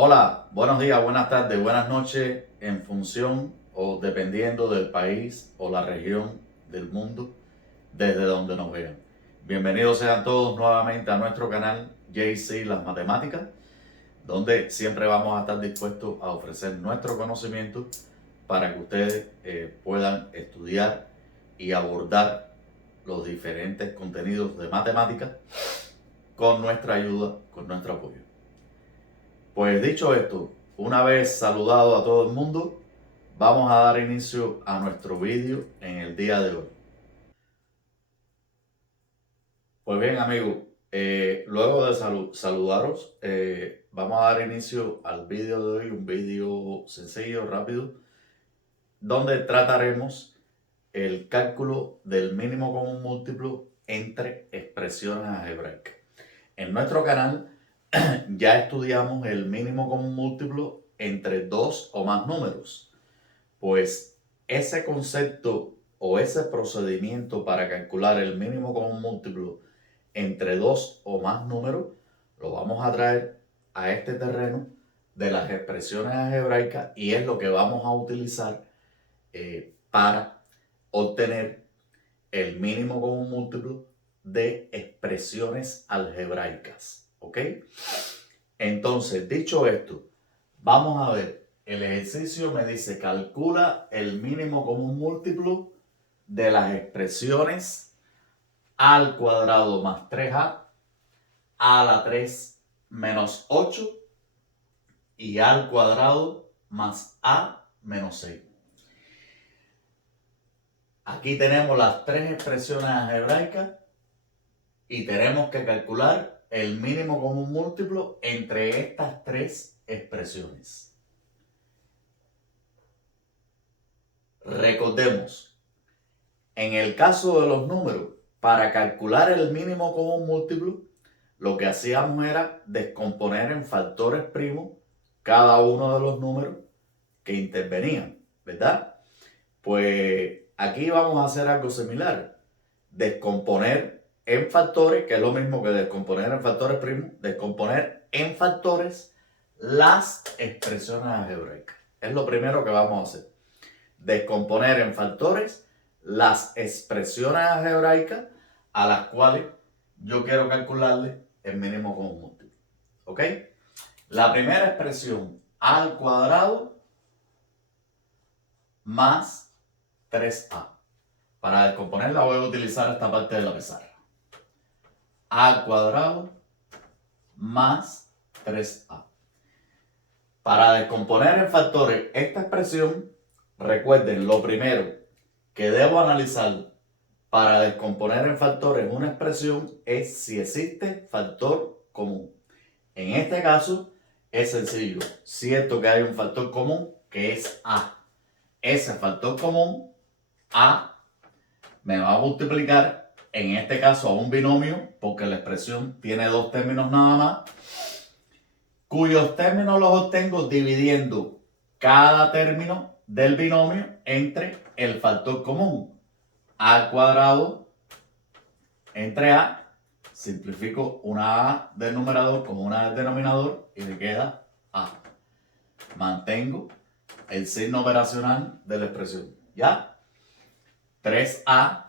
Hola, buenos días, buenas tardes, buenas noches, en función o dependiendo del país o la región del mundo desde donde nos vean. Bienvenidos sean todos nuevamente a nuestro canal JC Las Matemáticas, donde siempre vamos a estar dispuestos a ofrecer nuestro conocimiento para que ustedes puedan estudiar y abordar los diferentes contenidos de matemáticas con nuestra ayuda, con nuestro apoyo. Pues dicho esto, una vez saludado a todo el mundo, vamos a dar inicio a nuestro vídeo en el día de hoy. Pues bien amigos, luego de saludaros, vamos a dar inicio al vídeo de hoy, un vídeo sencillo, rápido, donde trataremos el cálculo del mínimo común múltiplo entre expresiones algebraicas. En nuestro canal ya estudiamos el mínimo común múltiplo entre dos o más números. Pues ese concepto o ese procedimiento para calcular el mínimo común múltiplo entre dos o más números lo vamos a traer a este terreno de las expresiones algebraicas y es lo que vamos a utilizar para obtener el mínimo común múltiplo de expresiones algebraicas. ¿Ok? Entonces, dicho esto, vamos a ver. El ejercicio me dice calcula el mínimo común múltiplo de las expresiones al cuadrado más 3a, a la 3 menos 8 y al cuadrado más a menos 6. Aquí tenemos las tres expresiones algebraicas y tenemos que calcular el mínimo común múltiplo entre estas tres expresiones. Recordemos, en el caso de los números, para calcular el mínimo común múltiplo, lo que hacíamos era descomponer en factores primos cada uno de los números que intervenían, ¿verdad? Pues aquí vamos a hacer algo similar. Descomponer en factores, que es lo mismo que descomponer en factores primos, descomponer en factores las expresiones algebraicas. Es lo primero que vamos a hacer. Descomponer en factores las expresiones algebraicas a las cuales yo quiero calcularle el mínimo común múltiplo. ¿Ok? La primera expresión, a al cuadrado más 3a. Para descomponerla voy a utilizar esta parte de la pizarra. A al cuadrado más 3a. Para descomponer en factores esta expresión, recuerden lo primero que debo analizar para descomponer en factores una expresión es si existe factor común. En este caso es sencillo, cierto que hay un factor común que es a. Ese factor común, a, me va a multiplicar, en este caso a un binomio, porque la expresión tiene dos términos nada más, cuyos términos los obtengo dividiendo cada término del binomio entre el factor común. A al cuadrado entre a, simplifico una a del numerador con una del denominador y me queda a. Mantengo el signo operacional de la expresión. ¿Ya? 3a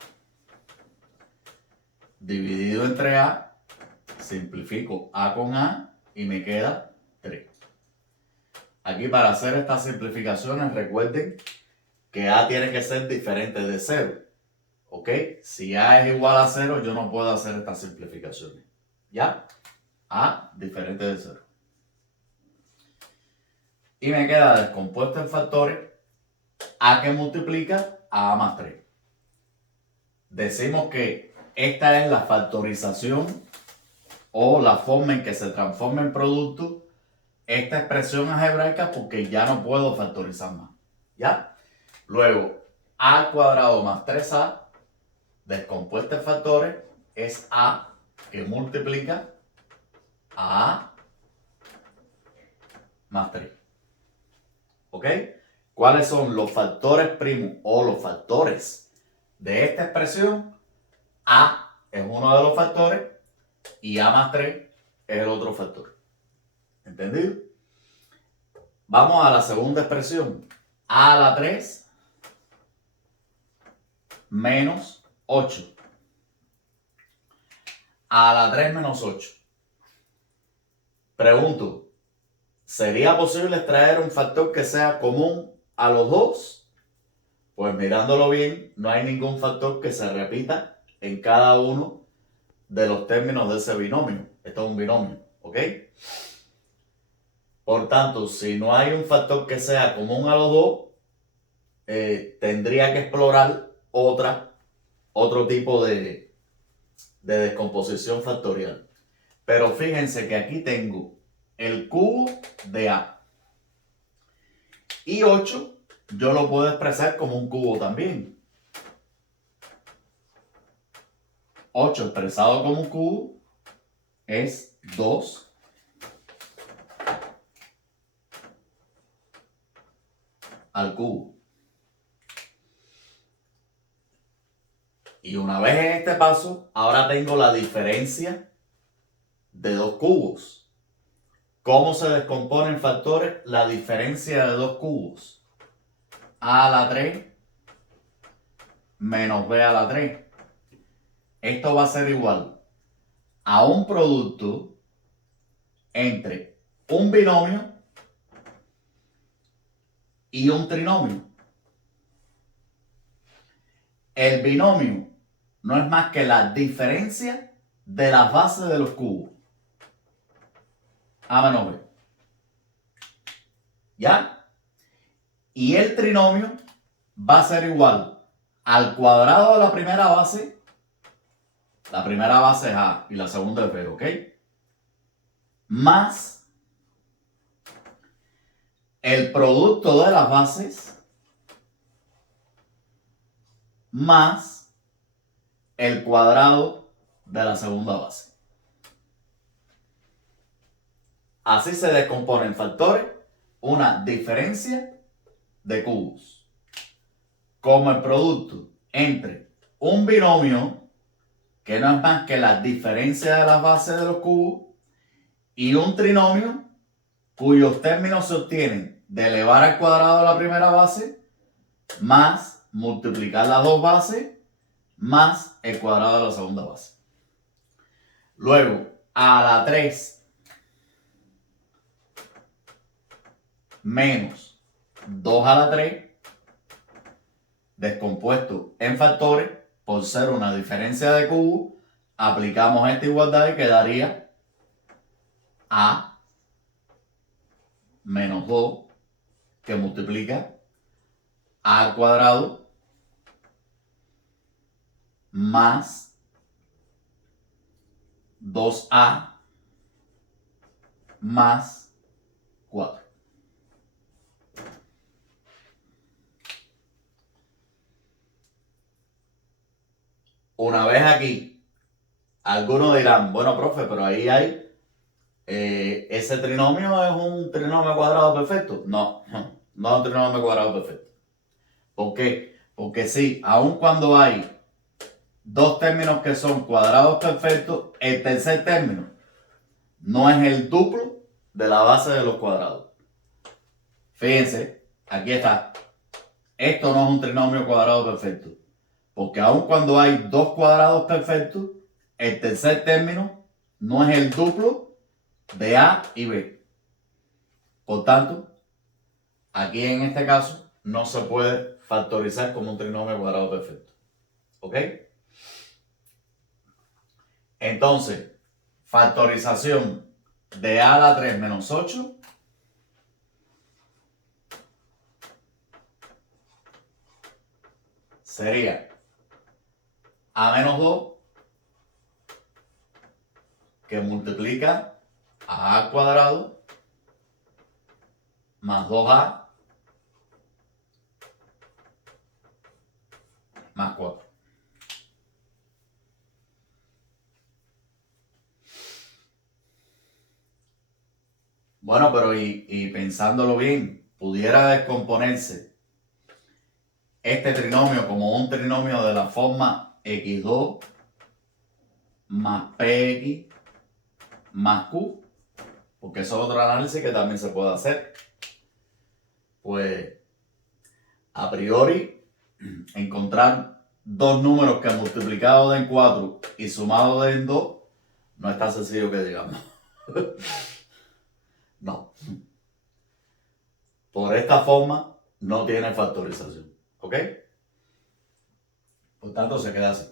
dividido entre a, simplifico a con a y me queda 3. Aquí para hacer estas simplificaciones recuerden que a tiene que ser diferente de 0. ¿Ok? Si a es igual a 0 yo no puedo hacer estas simplificaciones. ¿Ya? A diferente de 0. Y me queda descompuesto en factores a que multiplica a más 3. Decimos que esta es la factorización o la forma en que se transforma en producto esta expresión algebraica porque ya no puedo factorizar más. ¿Ya? Luego, a al cuadrado más 3a, descompuesta en factores, es a que multiplica a a más 3. ¿Ok? ¿Cuáles son los factores primos o los factores de esta expresión? A es uno de los factores y a más 3 es el otro factor. ¿Entendido? Vamos a la segunda expresión. A a la 3 menos 8. A la 3 menos 8. Pregunto, ¿sería posible extraer un factor que sea común a los dos? Pues mirándolo bien, no hay ningún factor que se repita en cada uno de los términos de ese binomio. Esto es un binomio, ¿ok? Por tanto, si no hay un factor que sea común a los dos, tendría que explorar otro tipo de descomposición factorial. Pero fíjense que aquí tengo el cubo de A. Y 8 yo lo puedo expresar como un cubo también. 8 expresado como un cubo es 2 al cubo. Y una vez en este paso, ahora tengo la diferencia de dos cubos. ¿Cómo se descomponen factores? La diferencia de dos cubos. A a la 3 menos B a la 3. Esto va a ser igual a un producto entre un binomio y un trinomio. El binomio no es más que la diferencia de las bases de los cubos. A menos B. ¿Ya? Y el trinomio va a ser igual al cuadrado de la primera base. La primera base es A y la segunda es B, ¿ok? Más el producto de las bases más el cuadrado de la segunda base. Así se descomponen factores una diferencia de cubos como el producto entre un binomio, que no es más que la diferencia de las bases de los cubos, y un trinomio cuyos términos se obtienen de elevar al cuadrado la primera base más multiplicar las dos bases más el cuadrado de la segunda base. Luego, a la 3 menos 2 a la 3 descompuesto en factores por ser una diferencia de cubo, aplicamos esta igualdad y quedaría A menos 2 que multiplica A al cuadrado más 2A más 4. Una vez aquí, algunos dirán, bueno, profe, pero ahí hay, ese trinomio es un trinomio cuadrado perfecto. No, no es un trinomio cuadrado perfecto. ¿Por qué? Porque sí, aun cuando hay dos términos que son cuadrados perfectos, el tercer término no es el duplo de la base de los cuadrados. Fíjense, aquí está. Esto no es un trinomio cuadrado perfecto. Porque aun cuando hay dos cuadrados perfectos, el tercer término no es el duplo de A y B. Por tanto, aquí en este caso no se puede factorizar como un trinomio cuadrado perfecto. ¿Ok? Entonces, factorización de A a la 3 menos 8 sería A menos 2 que multiplica a A al cuadrado más 2A más 4. Bueno, pero y pensándolo bien, pudiera descomponerse este trinomio como un trinomio de la forma x2 más px más q, porque eso es otro análisis que también se puede hacer. pues a priori encontrar dos números que multiplicados den 4 y sumados den 2 no es tan sencillo que digamos. No. Por esta forma no tiene factorización. ¿Ok? Por tanto se queda así.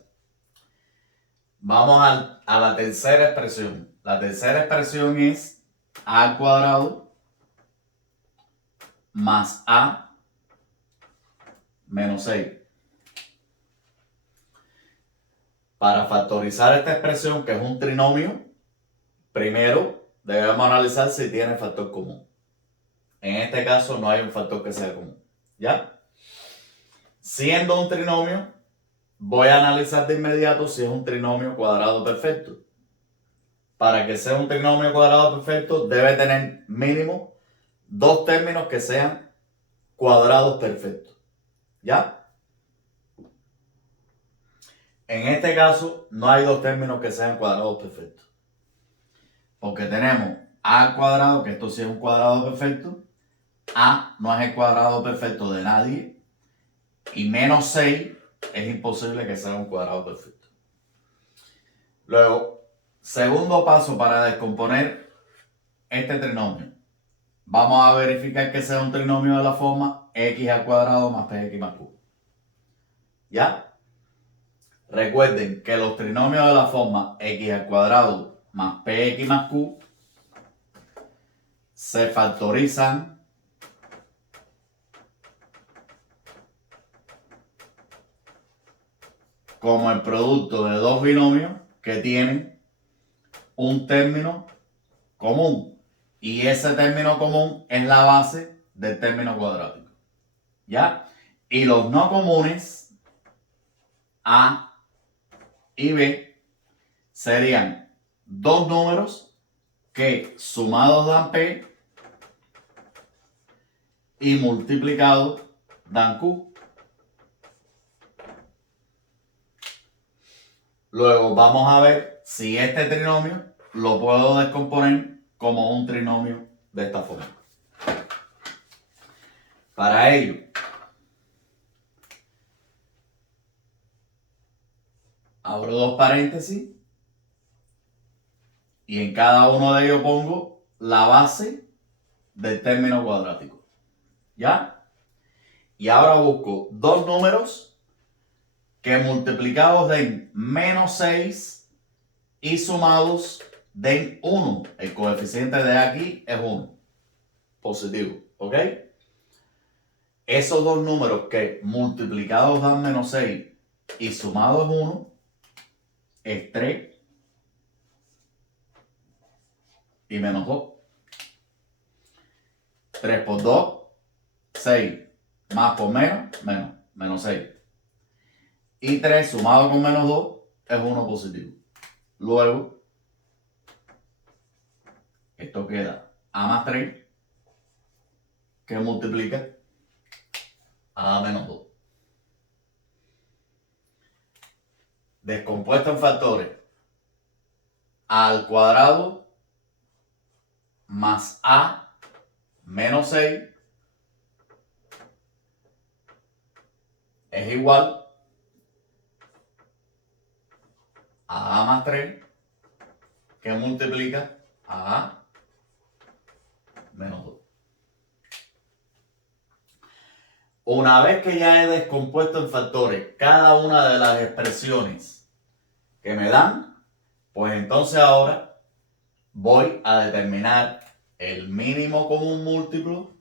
Vamos a la tercera expresión. La tercera expresión es a al cuadrado más a menos 6. Para factorizar esta expresión, que es un trinomio, primero debemos analizar si tiene factor común. En este caso no hay un factor que sea común. ¿Ya? Siendo un trinomio, voy a analizar de inmediato si es un trinomio cuadrado perfecto. Para que sea un trinomio cuadrado perfecto, debe tener mínimo dos términos que sean cuadrados perfectos. ¿Ya? En este caso, no hay dos términos que sean cuadrados perfectos. Porque tenemos a al cuadrado, que esto sí es un cuadrado perfecto. A no es el cuadrado perfecto de nadie. Y menos 6 es imposible que sea un cuadrado perfecto. Luego, segundo paso para descomponer este trinomio. Vamos a verificar que sea un trinomio de la forma x al cuadrado más px más q. ¿Ya? Recuerden que los trinomios de la forma x al cuadrado más px más q se factorizan como el producto de dos binomios que tienen un término común. Y ese término común es la base del término cuadrático. ¿Ya? Y los no comunes, a y b, serían dos números que sumados dan p y multiplicados dan q. Luego vamos a ver si este trinomio lo puedo descomponer como un trinomio de esta forma. Para ello, abro dos paréntesis y en cada uno de ellos pongo la base del término cuadrático. ¿Ya? Y ahora busco dos números que multiplicados den menos 6 y sumados den 1. El coeficiente de aquí es 1. Positivo. ¿Ok? Esos dos números que multiplicados dan menos 6 y sumados es 1 es 3 y menos 2. 3 por 2, 6. Más por menos, menos 6. Y 3 sumado con menos 2 es 1 positivo. Luego, esto queda a más 3 que multiplica a menos 2. Descompuesto en factores, a al cuadrado más a menos 6 es igual a más 3 que multiplica a menos 2. Una vez que ya he descompuesto en factores cada una de las expresiones que me dan, pues entonces ahora voy a determinar el mínimo común múltiplo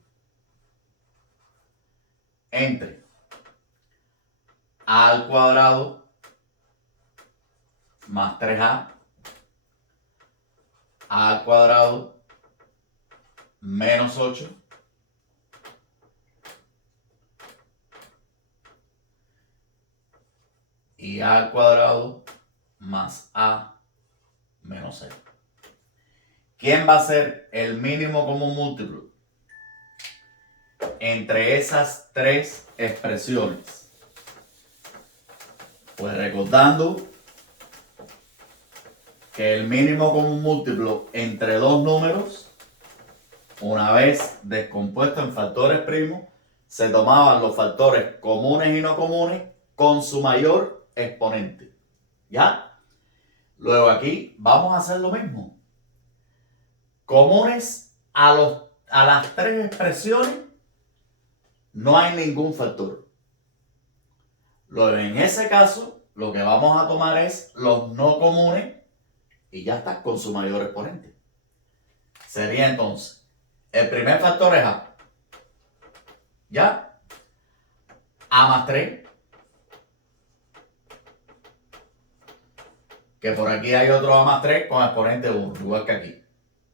entre a al cuadrado más 3a al cuadrado menos 8 y a al cuadrado más a menos 6. ¿Quién va a ser el mínimo común múltiplo entre esas tres expresiones? Pues recordando que el mínimo común múltiplo entre dos números Una vez descompuesto en factores primos, se tomaban los factores comunes y no comunes con su mayor exponente. ¿Ya? Luego aquí vamos a hacer lo mismo. Comunes a las tres expresiones no hay ningún factor. Luego en ese caso lo que vamos a tomar es los no comunes y ya está, con su mayor exponente. Sería entonces, el primer factor es A. ¿Ya? A más 3. Que por aquí hay otro A más 3 con exponente 1, igual que aquí.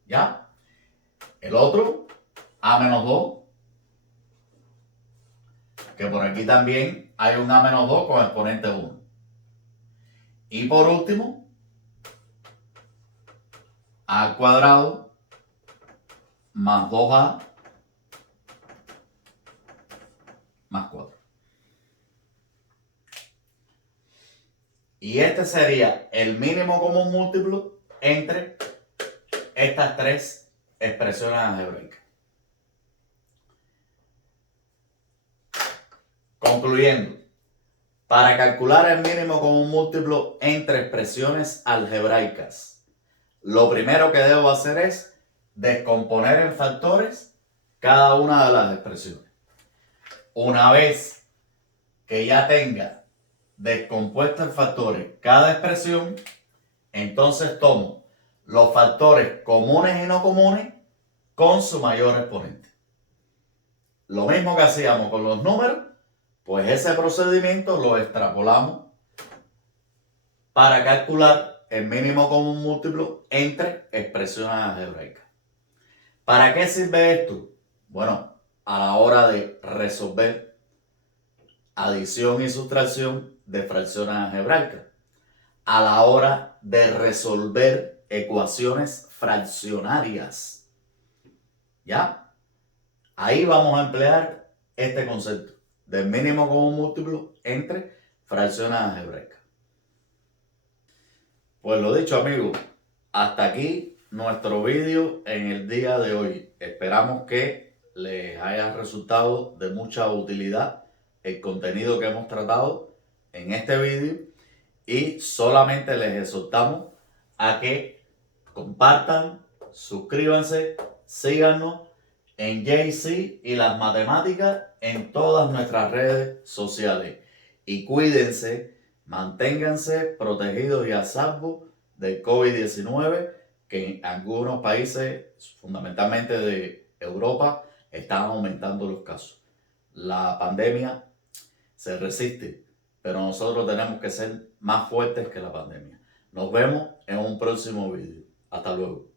¿Ya? El otro, A menos 2. Que por aquí también hay un A menos 2 con exponente 1. Y por último, A al cuadrado más 2A más 4. Y este sería el mínimo común múltiplo entre estas tres expresiones algebraicas. Concluyendo, para calcular el mínimo común múltiplo entre expresiones algebraicas, lo primero que debo hacer es descomponer en factores cada una de las expresiones. Una vez que ya tenga descompuesto en factores cada expresión, entonces tomo los factores comunes y no comunes con su mayor exponente. Lo mismo que hacíamos con los números, pues ese procedimiento lo extrapolamos para calcular el mínimo común múltiplo entre expresiones algebraicas. ¿Para qué sirve esto? Bueno, a la hora de resolver adición y sustracción de fracciones algebraicas, a la hora de resolver ecuaciones fraccionarias. ¿Ya? Ahí vamos a emplear este concepto del mínimo común múltiplo entre fracciones algebraicas. Pues lo dicho, amigos, hasta aquí nuestro vídeo en el día de hoy. Esperamos que les haya resultado de mucha utilidad el contenido que hemos tratado en este vídeo y solamente les exhortamos a que compartan, suscríbanse, síganos en JC y las matemáticas en todas nuestras redes sociales. Y cuídense, manténganse protegidos y a salvo del COVID-19, que en algunos países, fundamentalmente de Europa, están aumentando los casos. La pandemia se resiste, pero nosotros tenemos que ser más fuertes que la pandemia. Nos vemos en un próximo vídeo. Hasta luego.